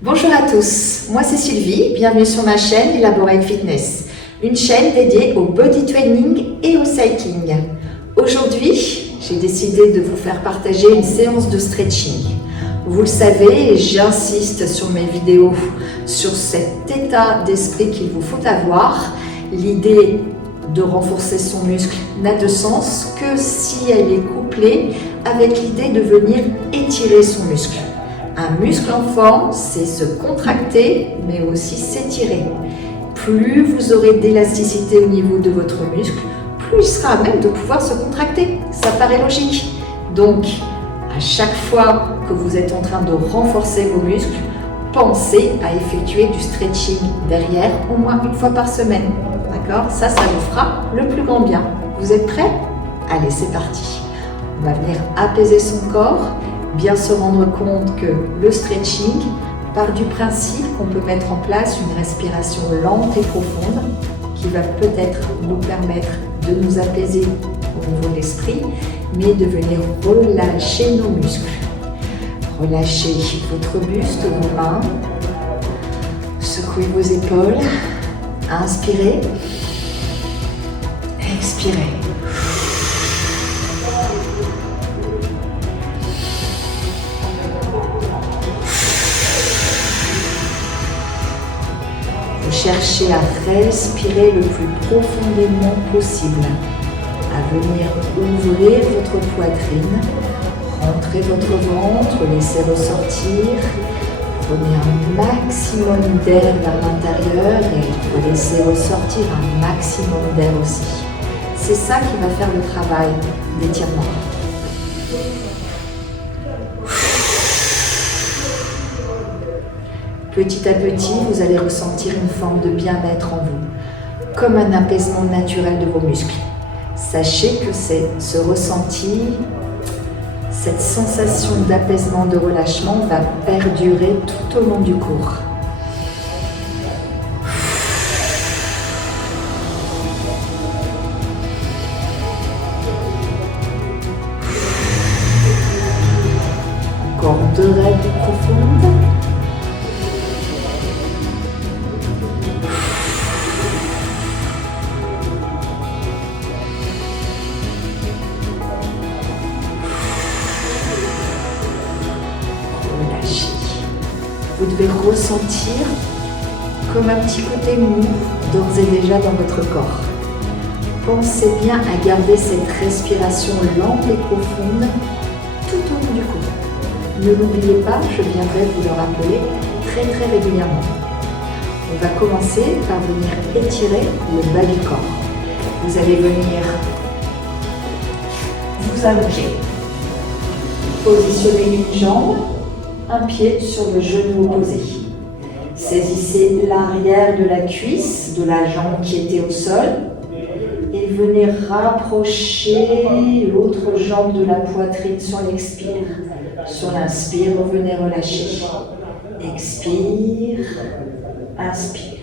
Bonjour à tous, moi c'est Sylvie, bienvenue sur ma chaîne Elaborate Fitness, une chaîne dédiée au body training et au cycling. Aujourd'hui, j'ai décidé de vous faire partager une séance de stretching. Vous le savez, j'insiste sur mes vidéos sur cet état d'esprit qu'il vous faut avoir. L'idée de renforcer son muscle n'a de sens que si elle est couplée avec l'idée de venir étirer son muscle. Un muscle en forme, c'est se contracter, mais aussi s'étirer. Plus vous aurez d'élasticité au niveau de votre muscle, plus il sera à même de pouvoir se contracter. Ça paraît logique. Donc, à chaque fois que vous êtes en train de renforcer vos muscles, pensez à effectuer du stretching derrière au moins une fois par semaine. D'accord? Ça vous fera le plus grand bien. Vous êtes prêts? Allez, c'est parti. On va venir apaiser son corps, bien se rendre compte que le stretching part du principe qu'on peut mettre en place une respiration lente et profonde qui va peut-être nous permettre de nous apaiser au niveau de l'esprit, mais de venir relâcher nos muscles. Relâchez votre buste, vos mains, secouez vos épaules, inspirez, expirez. Cherchez à respirer le plus profondément possible, à venir ouvrir votre poitrine, rentrez votre ventre, laissez ressortir, prenez un maximum d'air vers l'intérieur et laissez ressortir un maximum d'air aussi. C'est ça qui va faire le travail d'étirement. Petit à petit, vous allez ressentir une forme de bien-être en vous, comme un apaisement naturel de vos muscles. Sachez que ce ressenti, cette sensation d'apaisement, de relâchement va perdurer tout au long du cours. Encore 2 règles profondes. Vous devez ressentir comme un petit côté mou d'ores et déjà dans votre corps. Pensez bien à garder cette respiration lente et profonde tout au long du cours. Ne l'oubliez pas, je viendrai vous le rappeler très régulièrement. On va commencer par venir étirer le bas du corps. Vous allez venir vous allonger. Positionnez une jambe, un pied sur le genou opposé. Saisissez l'arrière de la cuisse de la jambe qui était au sol et venez rapprocher l'autre jambe de la poitrine sur l'expire. Sur l'inspire, revenez relâcher. Expire, inspire.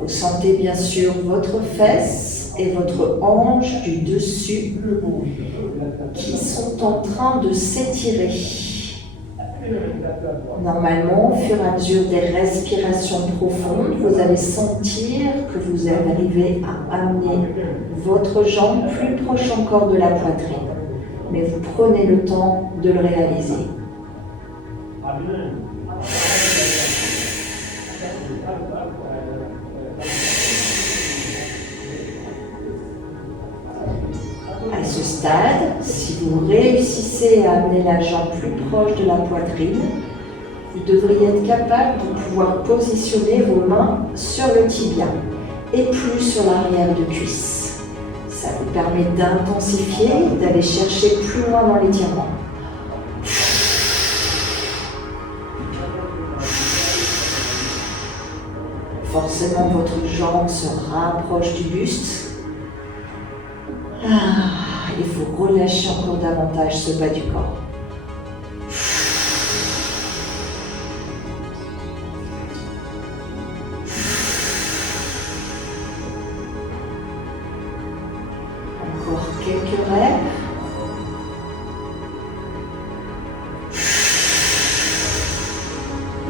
Vous sentez bien sûr votre fesse et votre hanche du dessus qui sont en train de s'étirer. Normalement, au fur et à mesure des respirations profondes, vous allez sentir que vous arrivez à amener votre jambe plus proche encore de la poitrine. Mais vous prenez le temps de le réaliser. À ce stade, si vous réussissez à amener la jambe plus proche de la poitrine, vous devriez être capable de pouvoir positionner vos mains sur le tibia et plus sur l'arrière de cuisse. Ça vous permet d'intensifier, d'aller chercher plus loin dans l'étirement. Forcément, votre jambe se rapproche du buste. Il faut relâcher encore davantage ce bas du corps. quelques rêves.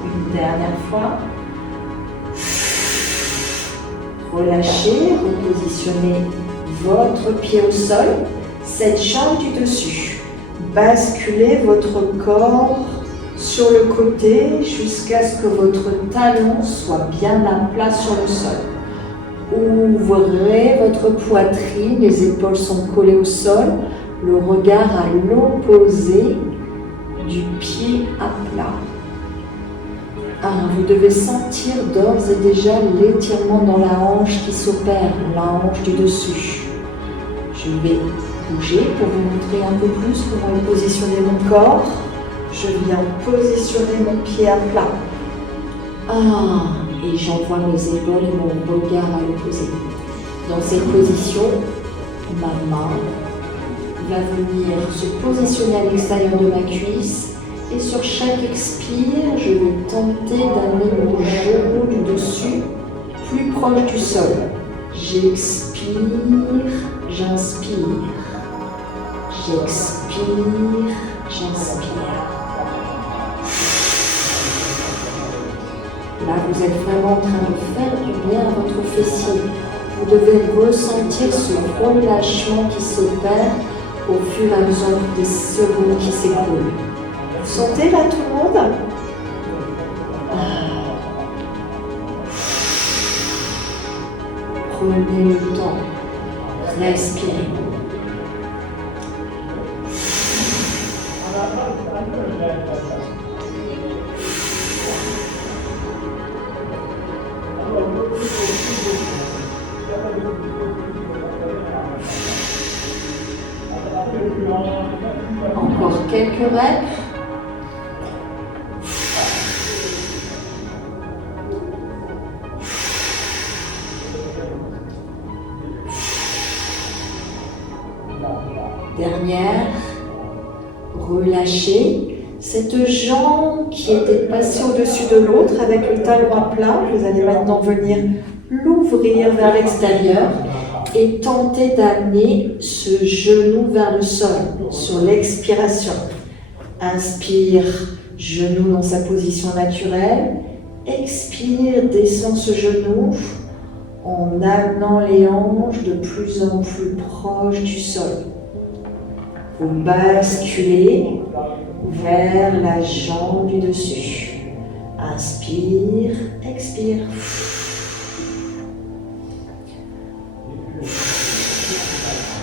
Une dernière fois. Relâchez, repositionnez votre pied au sol, cette jambe du dessus. Basculez votre corps sur le côté jusqu'à ce que votre talon soit bien à plat sur le sol. Ouvrez votre poitrine, les épaules sont collées au sol, le regard à l'opposé du pied à plat. Vous devez sentir d'ores et déjà l'étirement dans la hanche qui s'opère, la hanche du dessus. Je vais bouger pour vous montrer un peu plus comment positionner mon corps. Je viens positionner mon pied à plat. Et j'envoie mes épaules et mon regard à l'opposé. Dans cette position, ma main va venir se positionner à l'extérieur de ma cuisse. Et sur chaque expire, je vais tenter d'amener mon genou du dessus plus proche du sol. J'expire, j'inspire. J'expire, j'inspire. Là, vous êtes vraiment en train de faire du bien à votre fessier. Vous devez ressentir ce relâchement qui s'opère au fur et à mesure des secondes qui s'écoulent. Vous sentez là tout le monde? Prenez le temps, respirez. Encore quelques rêves. Dernière, relâchez cette jambe qui était passée au-dessus de l'autre avec le talon à plat. Vous allez maintenant venir l'ouvrir vers l'extérieur et tenter d'amener ce genou vers le sol sur l'expiration. Inspire, genou dans sa position naturelle. Expire, descend ce genou en amenant les hanches de plus en plus proches du sol. Vous basculez vers la jambe du dessus. Inspire, expire.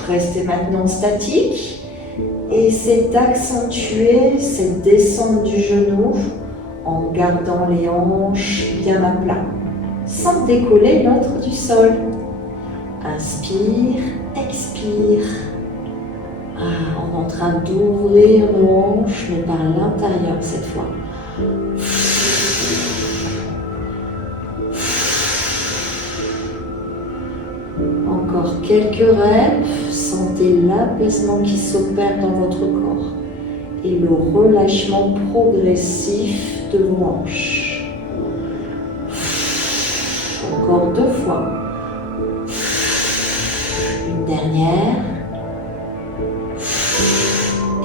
Restez maintenant statique et c'est d'accentuer cette descente du genou en gardant les hanches bien à plat, sans décoller l'autre du sol. Inspire, expire. On est en train d'ouvrir nos hanches, mais par l'intérieur cette fois. Encore quelques rêves. Sentez l'apaisement qui s'opère dans votre corps et le relâchement progressif de vos hanches. Encore 2 fois. Une dernière.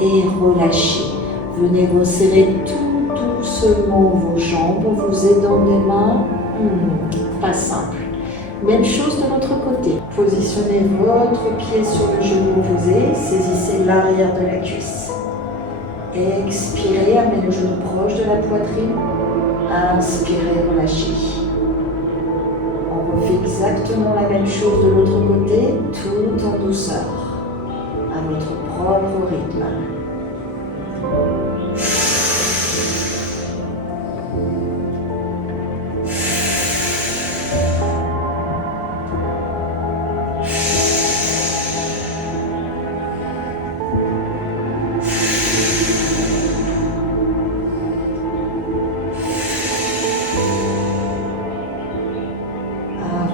Et relâchez. Venez resserrer tout doucement vos jambes en vous aidant des mains. Pas simple. Même chose de l'autre côté. Positionnez votre pied sur le genou opposé. Saisissez l'arrière de la cuisse. Expirez, amenez le genou proche de la poitrine. Inspirez, relâchez. On refait exactement la même chose de l'autre côté, tout en douceur, à votre propre rythme.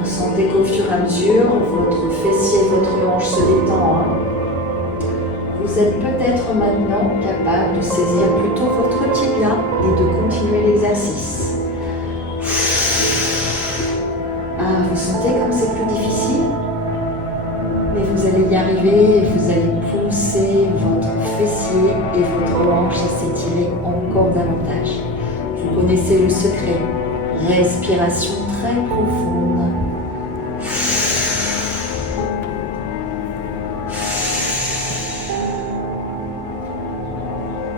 Vous sentez qu'au fur et à mesure, votre fessier, votre hanche se détend. Vous êtes peut-être maintenant capable de saisir plutôt votre tibia et de continuer l'exercice. Vous sentez comme c'est plus difficile? Mais vous allez y arriver et vous allez pousser votre fessier et votre hanche à s'étirer encore davantage. Vous connaissez le secret. Respiration très profonde.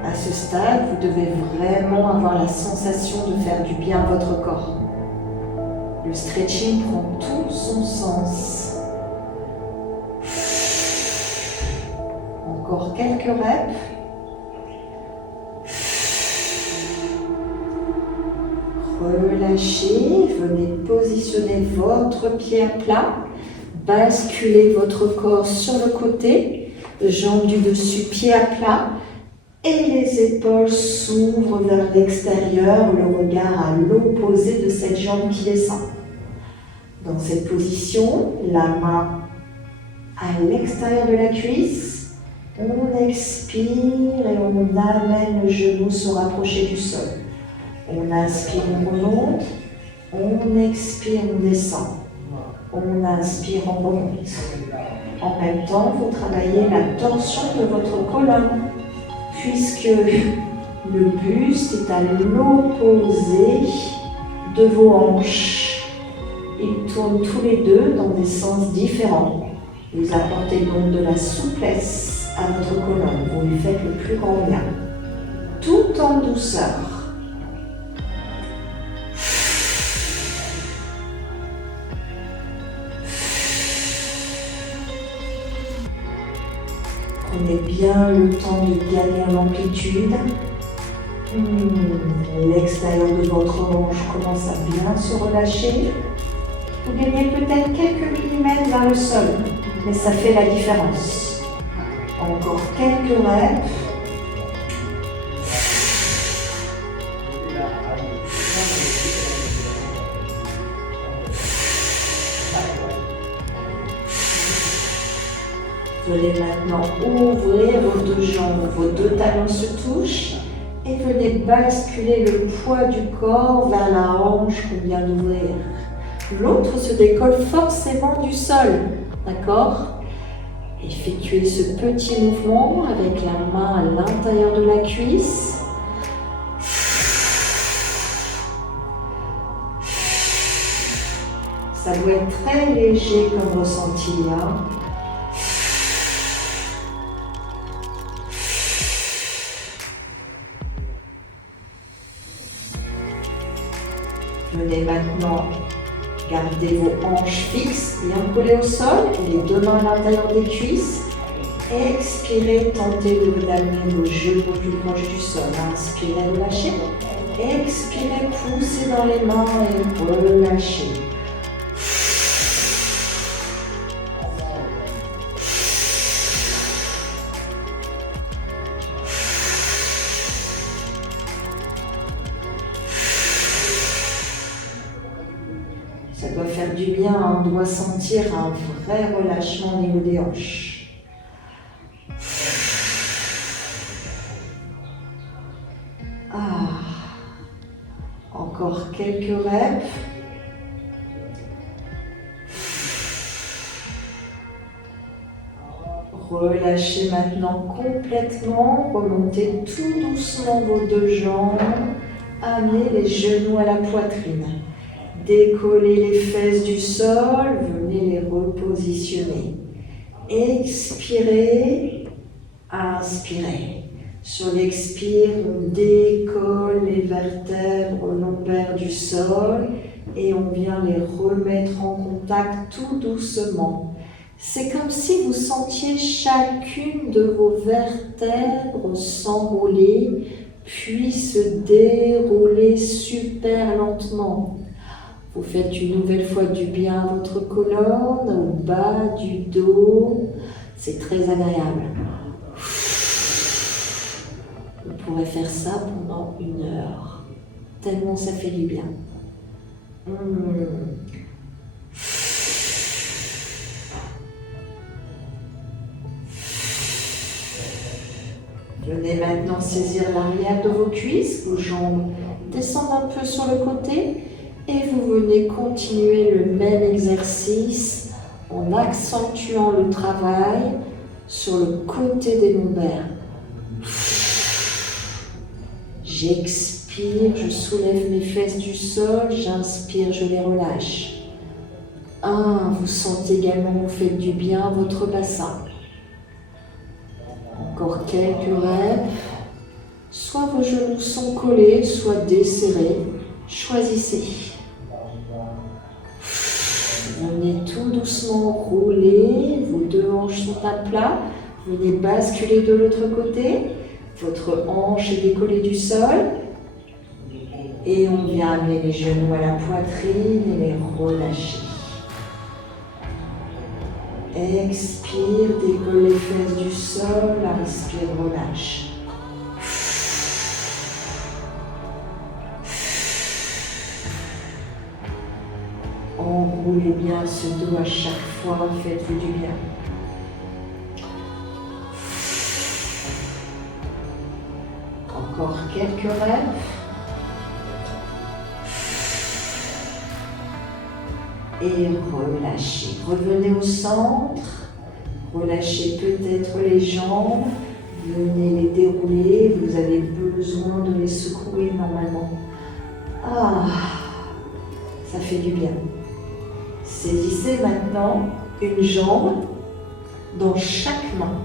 À ce stade, vous devez vraiment avoir la sensation de faire du bien à votre corps. Le stretching prend tout son sens. Encore quelques reps. Relâchez, venez positionner votre pied à plat. Basculez votre corps sur le côté, jambes du dessus, pied à plat. Et les épaules s'ouvrent vers l'extérieur, le regard à l'opposé de cette jambe qui descend. Dans cette position, la main à l'extérieur de la cuisse, on expire et on amène le genou se rapprocher du sol. On inspire, on remonte, on expire, on descend. On inspire, on remonte. En même temps, vous travaillez la torsion de votre colonne, puisque le buste est à l'opposé de vos hanches. Ils tournent tous les deux dans des sens différents. Vous apportez donc de la souplesse à votre colonne. Vous lui faites le plus grand bien, tout en douceur. Prenez bien le temps de gagner en amplitude. L'extérieur de votre hanche commence à bien se relâcher. Vous gagnez peut-être quelques millimètres vers le sol, mais ça fait la différence. Encore quelques reps. Venez maintenant ouvrir vos deux jambes, vos deux talons se touchent et venez basculer le poids du corps vers la hanche qu'on vient d'ouvrir. L'autre se décolle forcément du sol, d'accord? Effectuez ce petit mouvement avec la main à l'intérieur de la cuisse. Ça doit être très léger comme ressenti, hein? Venez maintenant garder vos hanches fixes, bien collées au sol, les deux mains à l'intérieur des cuisses. Expirez, tentez d'amener vos genoux plus proches du sol. Inspirez, relâchez. Expirez, poussez dans les mains et relâchez. Ça doit faire du bien, on doit sentir un vrai relâchement au niveau des hanches. Encore quelques reps. Relâchez maintenant complètement, remontez tout doucement vos deux jambes, amenez les genoux à la poitrine. Décollez les fesses du sol, venez les repositionner. Expirez, inspirez. Sur l'expire, on décolle les vertèbres lombaires du sol et on vient les remettre en contact tout doucement. C'est comme si vous sentiez chacune de vos vertèbres s'enrouler, puis se dérouler super lentement. Vous faites une nouvelle fois du bien à votre colonne, au bas du dos. C'est très agréable. Vous pourrez faire ça pendant 1 heure, tellement ça fait du bien. Venez maintenant saisir l'arrière de vos cuisses, vos jambes descendent un peu sur le côté et vous venez continuer le même exercice en accentuant le travail sur le côté des lombaires. J'expire, je soulève mes fesses du sol, j'inspire, je les relâche. 1, vous sentez également, vous faites du bien à votre bassin. Encore quelques rêves. Soit vos genoux sont collés, soit desserrés. Choisissez. Venez tout doucement rouler, vos 2 hanches sont à plat. Venez basculer de l'autre côté. Votre hanche est décollée du sol. Et on vient amener les genoux à la poitrine et les relâcher. Expire, décolle les fesses du sol, inspire, relâche. Enroulez bien ce dos à chaque fois, faites-vous du bien. Encore quelques rêves. Et relâchez. Revenez au centre. Relâchez peut-être les jambes. Venez les dérouler. Vous avez besoin de les secouer normalement. Ah, ça fait du bien. Saisissez maintenant une jambe dans chaque main.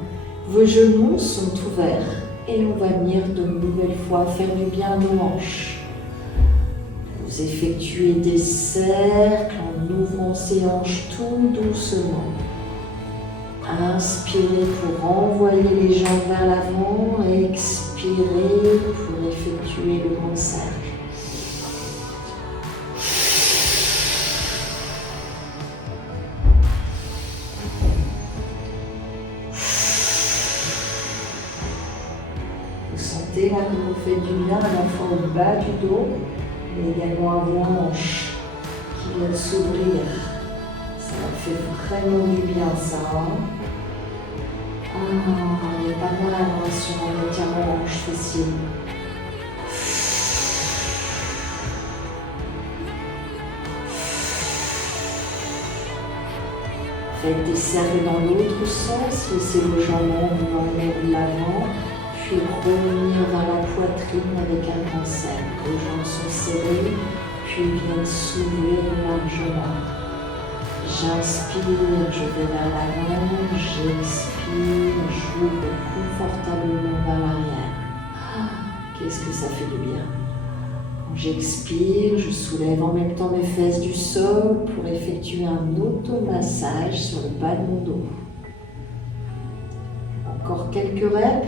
Vos genoux sont ouverts et on va venir de nouvelles fois faire du bien à nos hanches. Vous effectuez des cercles en ouvrant ces hanches tout doucement. Inspirez pour envoyer les jambes vers l'avant. Expirez pour effectuer le grand cercle. Vous sentez là que vous faites du bien à la fois au bas du dos, mais également à vos hanches qui viennent s'ouvrir. Ça fait vraiment du bien ça. Il y a pas mal à sur entièrement hanches fessiers. Faites des cercles dans l'autre sens, laissez vos jambes en l'avant. Puis revenir vers la poitrine avec un grand cercle. Vos jambes sont serrées, puis viennent s'ouvrir largement. J'inspire, je vais vers l'avant, j'expire, j'ouvre confortablement vers l'arrière. Qu'est-ce que ça fait de bien. Quand j'expire, je soulève en même temps mes fesses du sol pour effectuer un automassage sur le bas de mon dos. Encore quelques reps.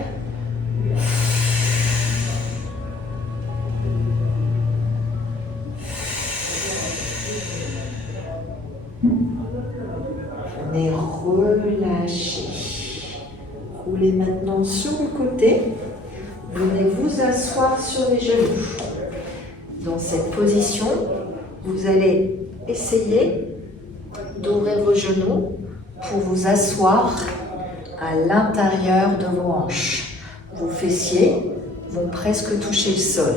Venez relâcher. Roulez maintenant sur le côté. Venez vous asseoir sur les genoux. Dans cette position, vous allez essayer d'ouvrir vos genoux pour vous asseoir à l'intérieur de vos hanches. Vos fessiers vont presque toucher le sol.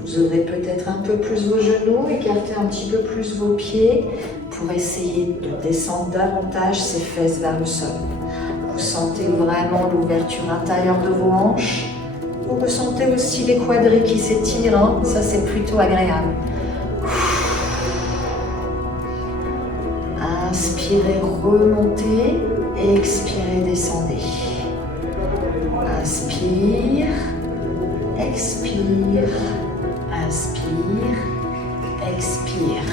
Vous ouvrez peut-être un peu plus vos genoux, écartez un petit peu plus vos pieds pour essayer de descendre davantage ces fesses vers le sol. Vous sentez vraiment l'ouverture intérieure de vos hanches. Vous ressentez aussi les quadris qui s'étirent, ça c'est plutôt agréable. Inspirez, remontez, expirez, descendez. Inspire, expire, inspire, expire.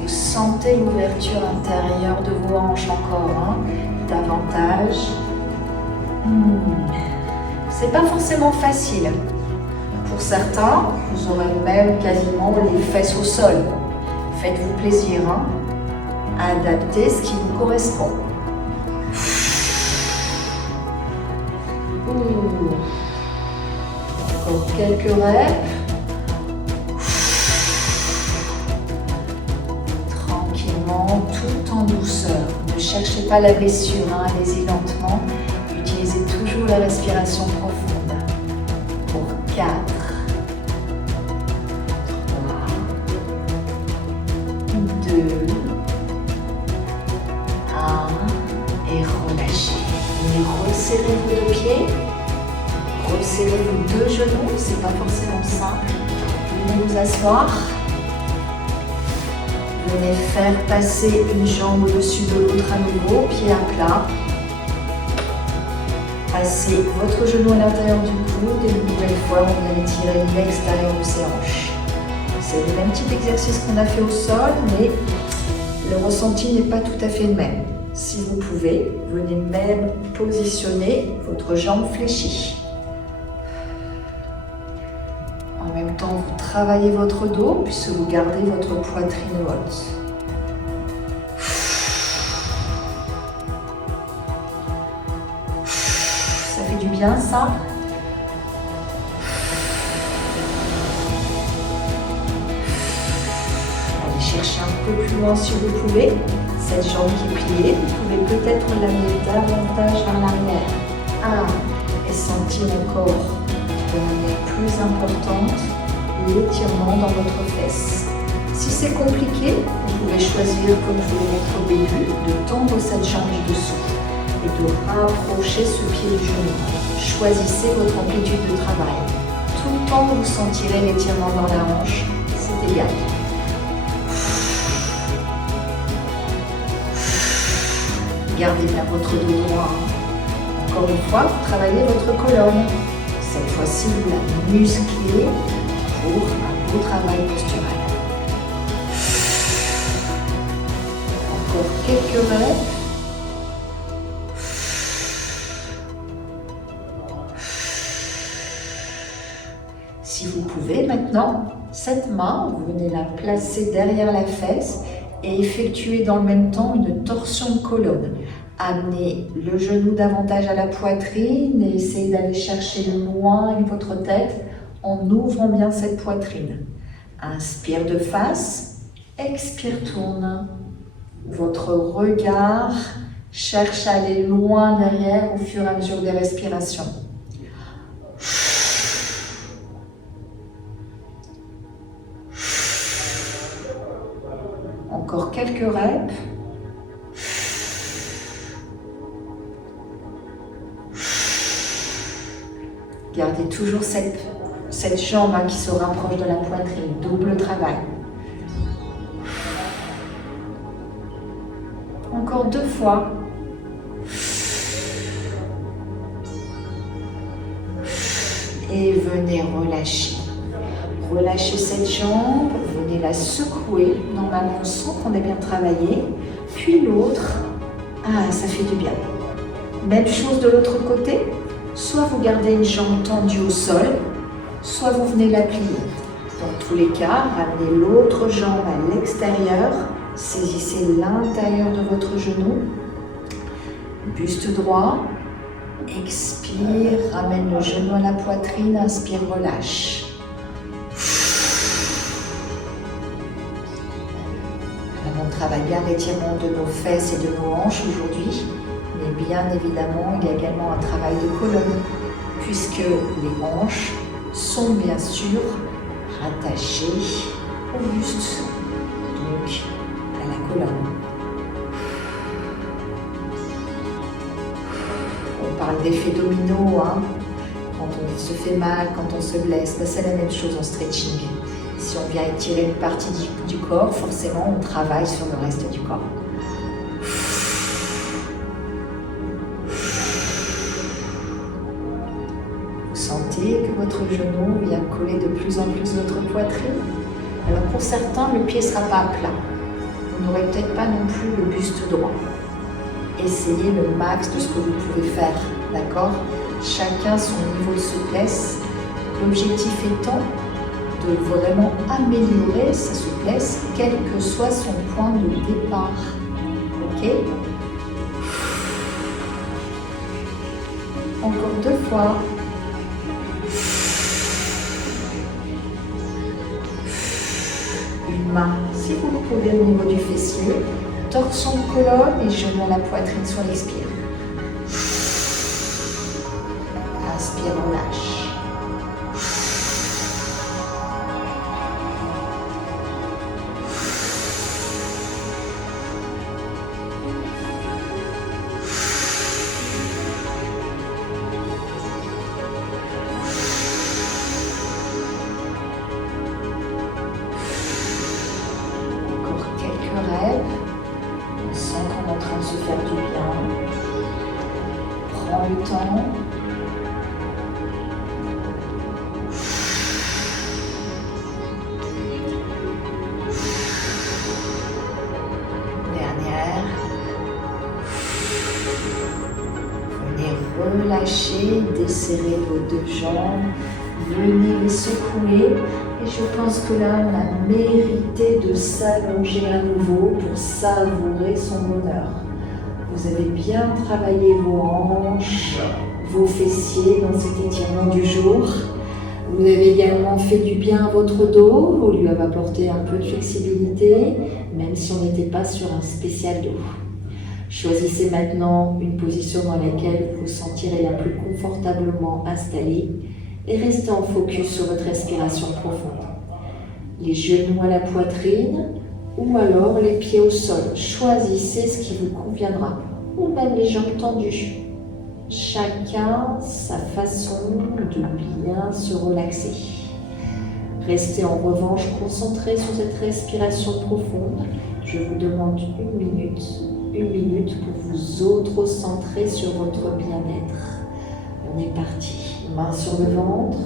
Vous sentez l'ouverture intérieure de vos hanches encore, davantage. C'est pas forcément facile. Pour certains, vous aurez même quasiment les fesses au sol. Faites-vous plaisir, Adaptez ce qui vous correspond. Encore quelques reps. Tranquillement, tout en douceur. Ne cherchez pas la blessure, allez-y lentement. Utilisez toujours la respiration profonde. Pour 4, 3, 2, relâchez. Venez resserrer vos deux pieds. Resserrez vos deux genoux, c'est pas forcément simple. Venez vous asseoir. Venez faire passer une jambe au-dessus de l'autre à nouveau, pied à plat. Passez votre genou à l'intérieur du coude et une nouvelle fois, on vient étirer l'extérieur de ses hanches. C'est le même petit exercice qu'on a fait au sol, mais le ressenti n'est pas tout à fait le même. Si vous pouvez, venez même positionner votre jambe fléchie. En même temps, vous travaillez votre dos, puisque vous gardez votre poitrine haute. Ça fait du bien, ça? Allez chercher un peu plus loin si vous pouvez. Cette jambe qui est pliée, vous pouvez peut-être l'amener davantage vers l'arrière. Et sentir encore de manière plus importante l'étirement dans votre fesse. Si c'est compliqué, vous pouvez choisir, comme je vous l'ai montré au début, de tendre cette jambe du dessous et de rapprocher ce pied du genou. Choisissez votre amplitude de travail. Tout le temps que vous sentirez l'étirement dans la hanche, c'est égal. Gardez bien votre dos droit. Encore une fois, vous travaillez votre colonne. Cette fois-ci, vous la musclez pour un beau travail postural. Encore quelques reps. Si vous pouvez maintenant, cette main, vous venez la placer derrière la fesse et effectuer dans le même temps une torsion de colonne. Amenez le genou davantage à la poitrine et essayez d'aller chercher loin avec votre tête en ouvrant bien cette poitrine. Inspire de face, expire, tourne. Votre regard cherche à aller loin derrière au fur et à mesure des respirations. Encore quelques reps. Gardez toujours cette jambe qui se rapproche de la poitrine, double travail. Encore 2 fois. Et venez relâcher. Relâchez cette jambe, venez la secouer. Normalement, on sent qu'on est bien travaillé. Puis l'autre. Ça fait du bien. Même chose de l'autre côté. Soit vous gardez une jambe tendue au sol, soit vous venez la plier. Dans tous les cas, ramenez l'autre jambe à l'extérieur. Saisissez l'intérieur de votre genou. Buste droit. Expire, ramène le genou à la poitrine. Inspire, relâche. On travaille bien l'étirement de nos fesses et de nos hanches aujourd'hui, mais bien évidemment, il y a également un travail de colonne, puisque les hanches sont bien sûr rattachées au buste, donc à la colonne. On parle d'effet domino, quand on se fait mal, quand on se blesse, c'est la même chose en stretching. Si on vient étirer une partie du corps, forcément, on travaille sur le reste du corps. Vous sentez que votre genou vient coller de plus en plus votre poitrine. Alors pour certains, le pied ne sera pas plat. Vous n'aurez peut-être pas non plus le buste droit. Essayez le max de ce que vous pouvez faire, d'accord? Chacun son niveau de souplesse. L'objectif étant de vraiment améliorer sa souplesse, quel que soit son point de départ. Ok? Encore 2 fois. Une main, si vous le pouvez, au niveau du fessier. Torsion de colonne et genou à la poitrine sur l'expire. Inspire, relâche. prends le temps. Dernière. Venez relâcher, desserrer vos deux jambes. Venez les secouer. Et je pense que là, on a mérité de s'allonger à nouveau pour savourer son bonheur. Vous avez bien travaillé vos hanches, vos fessiers dans cet étirement du jour. Vous avez également fait du bien à votre dos. Vous lui avez apporté un peu de flexibilité, même si on n'était pas sur un spécial dos. Choisissez maintenant une position dans laquelle vous vous sentirez la plus confortablement installé et restez en focus sur votre respiration profonde. Les genoux à la poitrine ou alors les pieds au sol. Choisissez ce qui vous conviendra, ou même les jambes tendues. Chacun sa façon de bien se relaxer. Restez en revanche concentré sur cette respiration profonde. Je vous demande une minute pour vous auto-centrer sur votre bien-être. On est parti. Main sur le ventre.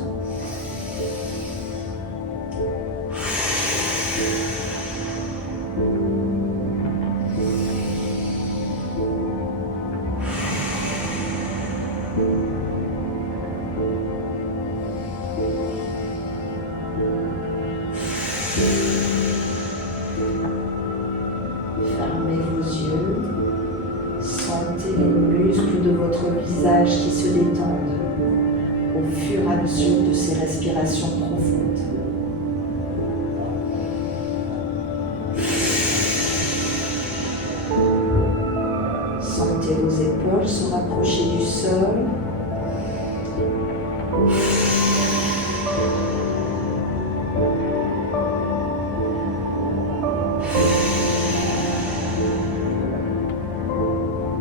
Fermez vos yeux. Sentez les muscles de votre visage qui se détendent au fur et à mesure de ces respirations profondes. Sentez vos épaules se rapprocher du sol.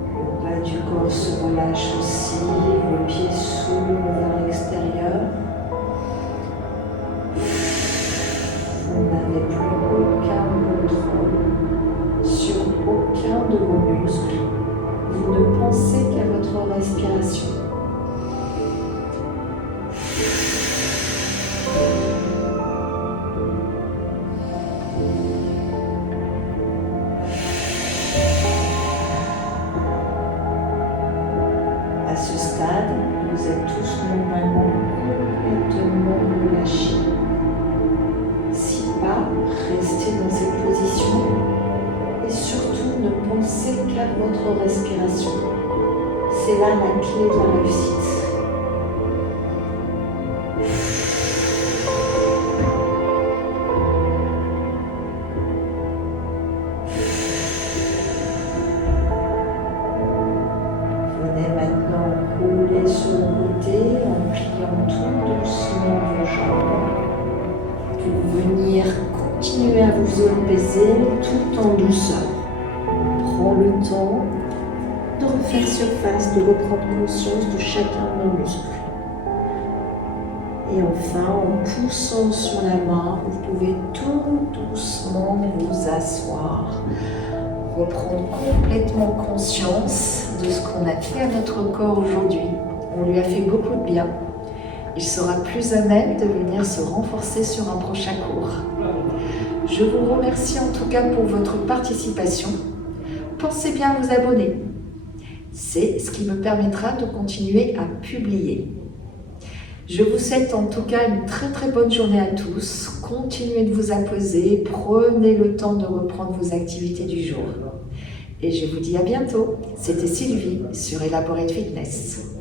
Le bas du corps se relâche aussi, vos pieds s'ouvrent vers l'extérieur. Vous n'avez plus aucun contrôle sur aucun de vos muscles. Vous ne pensez qu'à votre respiration. À ce stade, vous êtes tous normalement complètement relâchés. Si pas, restez dans cette position et surtout ne pensez qu'à votre respiration. C'est là la clé de la réussite. Venez maintenant rouler sur le côté en pliant tout doucement vos jambes pour venir continuer à vous apaiser tout en douceur. Prends le temps de refaire surface, de reprendre conscience de chacun de nos muscles. Et enfin, en poussant sur la main, vous pouvez tout doucement vous asseoir. Reprendre complètement conscience de ce qu'on a fait à notre corps aujourd'hui. On lui a fait beaucoup de bien. Il sera plus à même de venir se renforcer sur un prochain cours. Je vous remercie en tout cas pour votre participation. Pensez bien à vous abonner. C'est ce qui me permettra de continuer à publier. Je vous souhaite en tout cas une très bonne journée à tous. Continuez de vous apaiser, prenez le temps de reprendre vos activités du jour. Et je vous dis à bientôt. C'était Sylvie sur Elaborate Fitness.